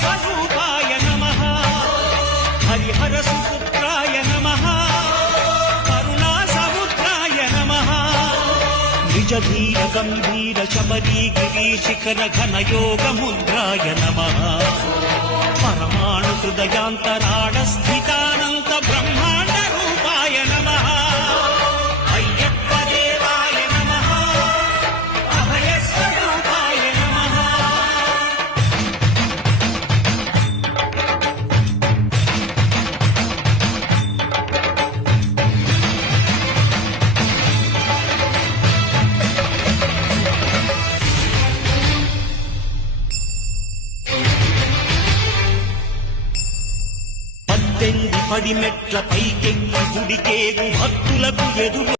स्वरूपाय नमः हरिहर सुपुत्राय नमः करुणा समुद्राय नमः निज धीर गंभीर शबरी गिरीशिखर घन योग मुद्राय नमः परमाणु हृदयांतराळ स्थितानंत ब्रह्मांड रूपाय नमः अय्यप्प देवाय नमः अभय स्वरूपाय नमः పద్దెనిమిది పడిమెట్ల పైకెక్కి గుడికేగు భక్తులకు ఎదురు